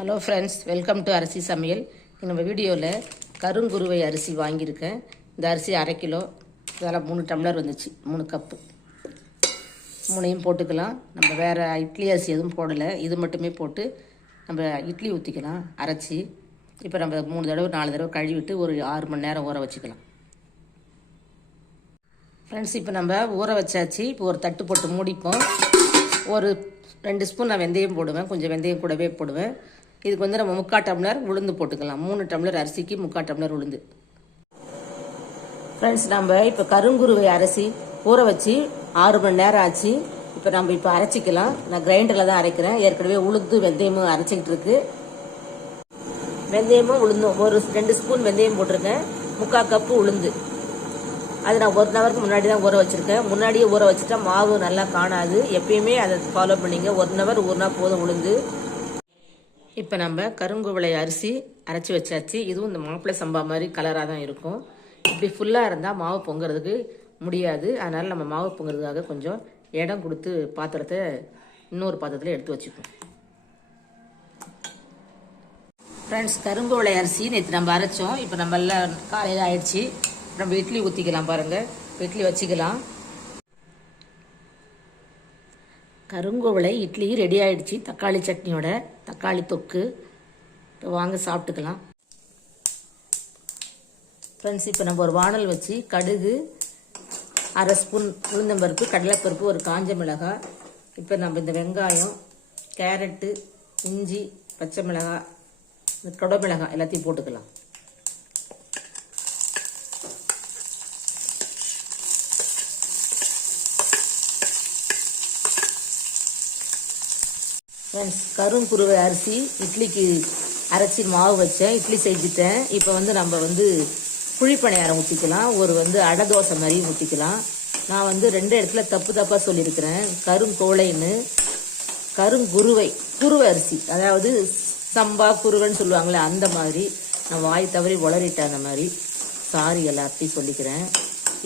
Hello friends, welcome to அரிசி சமையல். நம்ம வீடியோவில் கருங்குருவை அரிசி வாங்கியிருக்கேன். இந்த அரிசி 1/2 கிலோ, இதெல்லாம் 3 டம்ளர் வந்துச்சு, 3 கப்பு. 3ஐயும் போட்டுக்கலாம். நம்ம வேறு இட்லி அரிசி எதுவும் போடலை, இது மட்டுமே போட்டு நம்ம இட்லி ஊற்றிக்கலாம் அரைச்சி. இப்போ நம்ம 3 தடவை 4 தடவை கழுவிட்டு ஒரு 6 மணி நேரம் ஊற வச்சுக்கலாம். ஃப்ரெண்ட்ஸ், இப்போ நம்ம ஊற வச்சாச்சு. இப்போ ஒரு தட்டு போட்டு மூடிப்போம். ஒரு 2 ஸ்பூன் நான் வெந்தயம் போடுவேன், கொஞ்சம் வெந்தயம் கூடவே போடுவேன். இதுக்கு வந்து நம்ம 3/4 டம்ளர் உளுந்து போட்டுக்கலாம். 3 டம்ளர் அரிசிக்கு 3/4 டம்ளர் உளுந்து. ஃப்ரெண்ட்ஸ், நம்ம இப்போ கருங்குருவை அரிசி ஊற வச்சு 6 மணி நேரம் ஆச்சு. இப்போ அரைச்சிக்கலாம். நான் கிரைண்டரில் தான் அரைக்கிறேன். ஏற்கனவே உளுந்து வெந்தயமும் அரைச்சிக்கிட்டு இருக்கு. வெந்தயமும் உளுந்தும் ஒரு 2 ஸ்பூன் வெந்தயம் போட்டிருக்கேன், 3/4 கப்பு உளுந்து. அது நான் 1 ஹவருக்கு முன்னாடி தான் ஊற வச்சிருக்கேன். முன்னாடியே ஊற வச்சுட்டா மாவு நல்லா காணாது. எப்பயுமே அதை ஃபாலோ பண்ணிங்க. 1 ஹவர் ஊறினா போதும் உளுந்து. இப்போ நம்ம கருங்குவளை அரிசி அரைச்சி வச்சாச்சு. இதுவும் இந்த மாப்பிள்ளை சம்பா மாதிரி கலராக தான் இருக்கும். இப்படி ஃபுல்லாக இருந்தால் மாவு பொங்குறதுக்கு முடியாது. அதனால் நம்ம மாவு பொங்குறதுக்காக கொஞ்சம் இடம் கொடுத்து பாத்திரத்தை இன்னொரு பாத்திரத்தில் எடுத்து வச்சுப்போம். ஃப்ரெண்ட்ஸ், கருங்குவளை அரிசி நேற்று நம்ம அரைச்சோம். இப்போ நம்ம எல்லாம் காலையில் ஆயிடுச்சு. நம்ம இட்லி ஊற்றிக்கலாம். பாருங்கள், இட்லி வச்சுக்கலாம். கருங்குவளை இட்லி ரெடி ஆகிடுச்சு. தக்காளி சட்னியோட தக்காளி தொக்கு. இப்போ வாங்க சாப்பிட்டுக்கலாம். ஃப்ரெண்ட்ஸ், இப்போ நம்ம ஒரு வானல் வச்சு கடுகு, 1/2 ஸ்பூன் உளுந்தம்பருப்பு, கடலைப்பருப்பு, ஒரு காஞ்ச மிளகாய். இப்போ நம்ம இந்த வெங்காயம், கேரட்டு, இஞ்சி, பச்சை மிளகாய், இந்த கொடமிளகாய் எல்லாத்தையும் போட்டுக்கலாம். ஃப்ரெண்ட்ஸ், கருங்குருவை அரிசி இட்லிக்கு அரைச்சி மாவு வச்சேன், இட்லி செஞ்சுட்டேன். இப்போ வந்து நம்ம குழிப்பணியாரம் ஊற்றிக்கலாம். ஒரு அடை தோசை மாதிரி ஊற்றிக்கலாம். நான் 2 இடத்துல தப்பாக சொல்லியிருக்கிறேன். கருங்கோழைன்னு கருங்குருவை அரிசி, அதாவது சம்பா குருவைன்னு சொல்லுவாங்களே, அந்த மாதிரி நான் வாய் தவறி உளறிட்டேன். அந்த மாதிரி சாரி எல்லாத்தையும் சொல்லிக்கிறேன்.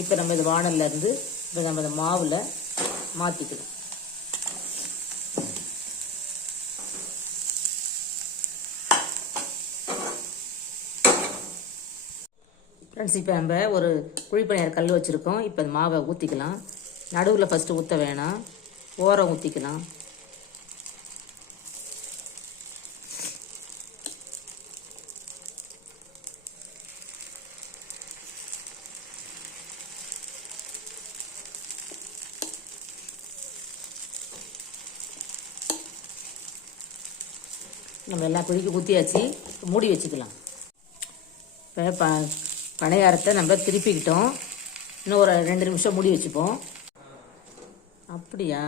இப்போ நம்ம இது வானல்லேருந்து இப்போ நம்ம இந்த மாவில் மாற்றிக்கலாம். ஃப்ரெண்ட்ஸ், இப்போ நம்ம ஒரு குழிப்பணியார கல் வச்சுருக்கோம். இப்போ இந்த மாவை ஊற்றிக்கலாம். நடுவில் ஃபஸ்ட்டு ஊற்ற வேணாம், ஓரம் ஊற்றிக்கலாம். நம்ம எல்லா குழிக்கு ஊற்றியாச்சு. மூடி வச்சுக்கலாம். இப்போ பணியாரத்தை நம்ம திருப்பிக்கிட்டோம். இன்னும் ஒரு 2 நிமிஷம் மூடி வச்சுப்போம். அப்படியா?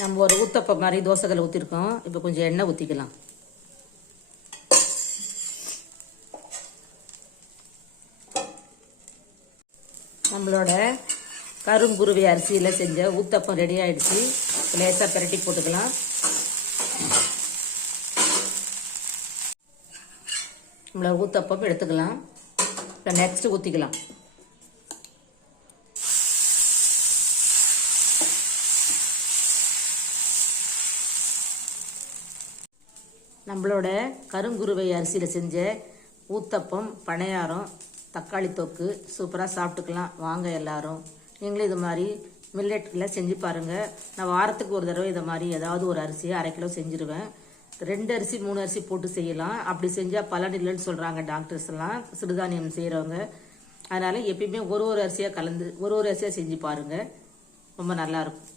நம்ம ஒரு ஊத்தப்பம் மாதிரி தோசைகளை ஊற்றிருக்கோம். இப்போ கொஞ்சம் எண்ணெய் ஊற்றிக்கலாம். நம்மளோட கருங்குருவி அரிசியில் செஞ்ச ஊத்தப்பம் ரெடி ஆகிடுச்சு. லேசாக பிரட்டி போட்டுக்கலாம். நம்மளோட ஊத்தப்பம் எடுத்துக்கலாம். இப்போ நெக்ஸ்ட் ஊற்றிக்கலாம். நம்மளோட கருங்குருவை அரிசியில் செஞ்ச ஊத்தப்பம், பணியாரம், தக்காளி தொக்கு சூப்பராக சாப்பிட்டுக்கலாம். வாங்க எல்லாரும், நீங்களும் இது மாதிரி மில்லட்டில் செஞ்சு பாருங்கள். நான் வாரத்துக்கு ஒரு தடவை இதை மாதிரி ஏதாவது ஒரு அரிசியை 1/2 கிலோ செஞ்சுருவேன். 2 அரிசி 3 அரிசி போட்டு செய்யலாம். அப்படி செஞ்சால் பலன் இல்லைன்னு சொல்கிறாங்க டாக்டர்ஸ் எல்லாம், சிறுதானியம் செய்கிறவங்க. அதனால் எப்பயுமே ஒரு அரிசியாக கலந்து ஒரு அரிசியாக செஞ்சு பாருங்கள். ரொம்ப நல்லாயிருக்கும்.